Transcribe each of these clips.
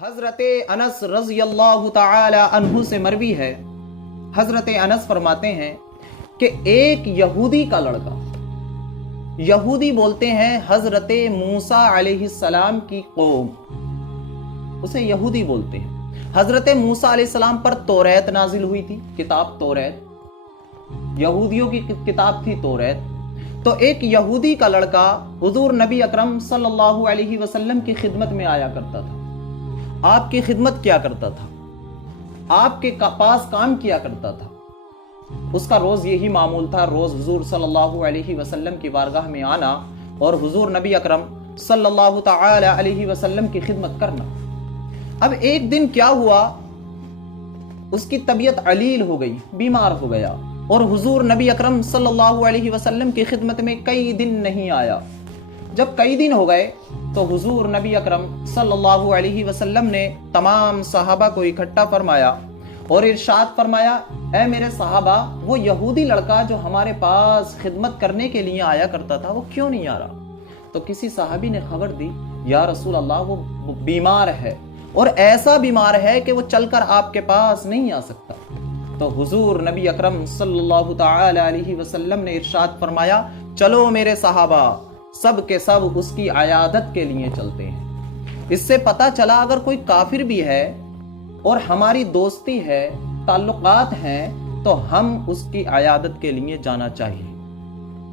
حضرت انس رضی اللہ تعالی عنہ سے مروی ہے، حضرت انس فرماتے ہیں کہ ایک یہودی کا لڑکا، یہودی بولتے ہیں حضرت موسیٰ علیہ السلام کی قوم، اسے یہودی بولتے ہیں۔ حضرت موسیٰ علیہ السلام پر توریت نازل ہوئی تھی، کتاب توریت، یہودیوں کی کتاب تھی توریت۔ تو ایک یہودی کا لڑکا حضور نبی اکرم صلی اللہ علیہ وسلم کی خدمت میں آیا کرتا تھا، آپ کی خدمت کیا کرتا تھا، آپ کے پاس کام کیا کرتا تھا۔ اس کا روز یہی معمول تھا، روز حضور صلی اللہ علیہ وسلم کی بارگاہ میں آنا اور حضور نبی اکرم صلی اللہ تعالی علیہ وسلم کی خدمت کرنا۔ اب ایک دن کیا ہوا، اس کی طبیعت علیل ہو گئی، بیمار ہو گیا، اور حضور نبی اکرم صلی اللہ علیہ وسلم کی خدمت میں کئی دن نہیں آیا۔ جب کئی دن ہو گئے تو حضور نبی اکرم صلی اللہ علیہ وسلم نے تمام صحابہ کو اکٹھا فرمایا اور ارشاد فرمایا، اے میرے صحابہ، وہ یہودی لڑکا جو ہمارے پاس خدمت کرنے کے لیے آیا کرتا تھا وہ کیوں نہیں آ رہا؟ تو کسی صحابی نے خبر دی، یا رسول اللہ وہ بیمار ہے، اور ایسا بیمار ہے کہ وہ چل کر آپ کے پاس نہیں آ سکتا۔ تو حضور نبی اکرم صلی اللہ تعالی علیہ وسلم نے ارشاد فرمایا، چلو میرے صحابہ، سب کے سب اس کی عیادت کے لیے چلتے ہیں۔ اس سے پتہ چلا اگر کوئی کافر بھی ہے اور ہماری دوستی ہے، تعلقات ہیں، تو ہم اس کی عیادت کے لیے جانا چاہیے،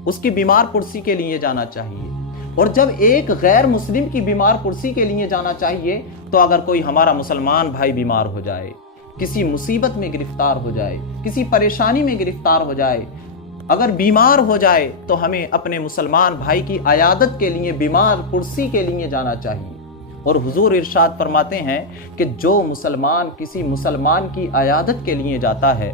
اس کی بیمار پرسی کے لیے جانا چاہیے۔ اور جب ایک غیر مسلم کی بیمار پرسی کے لیے جانا چاہیے، تو اگر کوئی ہمارا مسلمان بھائی بیمار ہو جائے، کسی مصیبت میں گرفتار ہو جائے، کسی پریشانی میں گرفتار ہو جائے، اگر بیمار ہو جائے، تو ہمیں اپنے مسلمان بھائی کی عیادت کے لیے، بیمار پرسی کے لیے جانا چاہیے۔ اور حضور ارشاد فرماتے ہیں کہ جو مسلمان کسی مسلمان کی عیادت کے لیے جاتا ہے،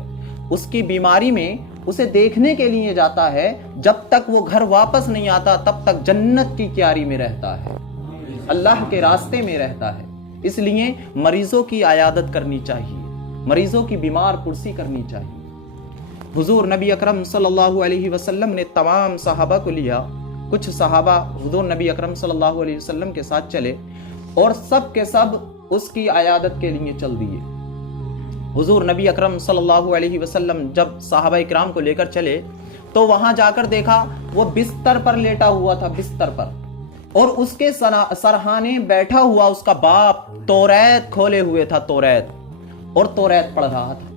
اس کی بیماری میں اسے دیکھنے کے لیے جاتا ہے، جب تک وہ گھر واپس نہیں آتا تب تک جنت کی کیاری میں رہتا ہے، اللہ کے راستے میں رہتا ہے۔ اس لیے مریضوں کی عیادت کرنی چاہیے، مریضوں کی بیمار پرسی کرنی چاہیے۔ حضور نبی اکرم صلی اللہ علیہ وسلم نے تمام صحابہ کو لیا، کچھ صحابہ حضور نبی اکرم صلی اللہ علیہ وسلم کے ساتھ چلے اور سب کے سب اس کی عیادت کے لیے چل دیے۔ حضور نبی اکرم صلی اللہ علیہ وسلم جب صحابہ اکرام کو لے کر چلے تو وہاں جا کر دیکھا وہ بستر پر لیٹا ہوا تھا، بستر پر، اور اس کے سرہانے بیٹھا ہوا اس کا باپ توریت کھولے ہوئے تھا، توریت، اور توریت پڑھ رہا تھا۔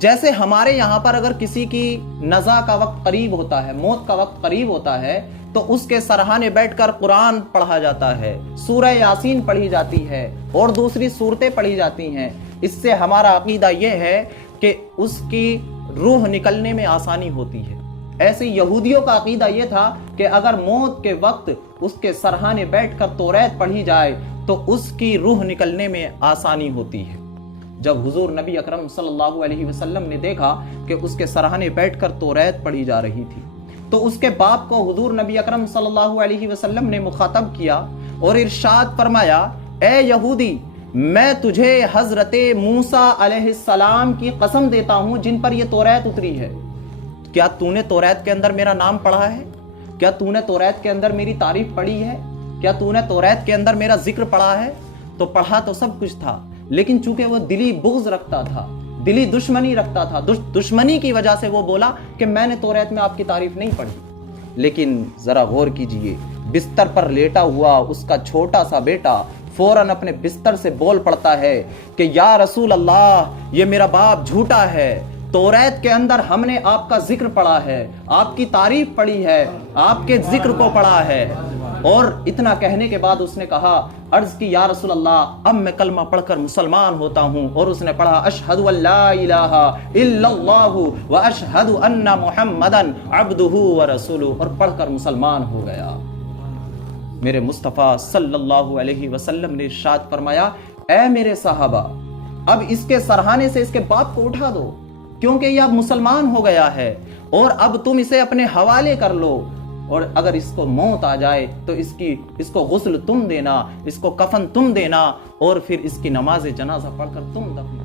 جیسے ہمارے یہاں پر اگر کسی کی نزا کا وقت قریب ہوتا ہے، موت کا وقت قریب ہوتا ہے، تو اس کے سرہانے بیٹھ کر قرآن پڑھا جاتا ہے، سورہ یاسین پڑھی جاتی ہے اور دوسری صورتیں پڑھی جاتی ہیں۔ اس سے ہمارا عقیدہ یہ ہے کہ اس کی روح نکلنے میں آسانی ہوتی ہے۔ ایسے یہودیوں کا عقیدہ یہ تھا کہ اگر موت کے وقت اس کے سرہانے بیٹھ کر توریت پڑھی جائے تو اس کی روح نکلنے میں آسانی ہوتی ہے۔ جب حضور نبی اکرم صلی اللہ علیہ وسلم نے دیکھا کہ اس کے سرہانے بیٹھ کر توریت پڑھی جا رہی تھی، تو اس کے باپ کو حضور نبی اکرم صلی اللہ علیہ وسلم نے مخاطب کیا اور ارشاد فرمایا، اے یہودی، میں تجھے حضرت موسیٰ علیہ السلام کی قسم دیتا ہوں جن پر یہ توریت اتری ہے، کیا تو نے توریت کے اندر میرا نام پڑھا ہے؟ کیا تو نے توریت کے اندر میری تعریف پڑھی ہے؟ کیا تو نے توریت کے اندر میرا ذکر پڑھا ہے؟ تو پڑھا تو سب کچھ تھا، لیکن چونکہ وہ دلی بغض رکھتا تھا، دلی دشمنی رکھتا تھا، دشمنی کی وجہ سے وہ بولا کہ میں نے توریت میں آپ کی تعریف نہیں پڑھی۔ لیکن ذرا غور کیجئے، بستر پر لیٹا ہوا اس کا چھوٹا سا بیٹا فوراً اپنے بستر سے بول پڑتا ہے کہ یا رسول اللہ، یہ میرا باپ جھوٹا ہے، توریت کے اندر ہم نے آپ کا ذکر پڑھا ہے، آپ کی تعریف پڑھی ہے، آپ کے ذکر کو پڑھا ہے۔ اور اتنا کہنے کے بعد اس نے کہا، عرض کی یا رسول اللہ، اب میں کلمہ پڑھ کر مسلمان ہوتا ہوں، اور اس نے پڑھا، اشہد ان لا الہ الا اللہ واشہد ان محمدا عبدہ ورسولہ، اور پڑھ کر مسلمان ہو گیا۔ میرے مصطفیٰ صلی اللہ علیہ وسلم نے ارشاد فرمایا، اے میرے صحابہ، اب اس کے سرہانے سے اس کے باپ کو اٹھا دو، کیونکہ یہ اب مسلمان ہو گیا ہے، اور اب تم اسے اپنے حوالے کر لو، اور اگر اس کو موت آ جائے تو اس کو غسل تم دینا، اس کو کفن تم دینا، اور پھر اس کی نماز جنازہ پڑھ کر تم دفن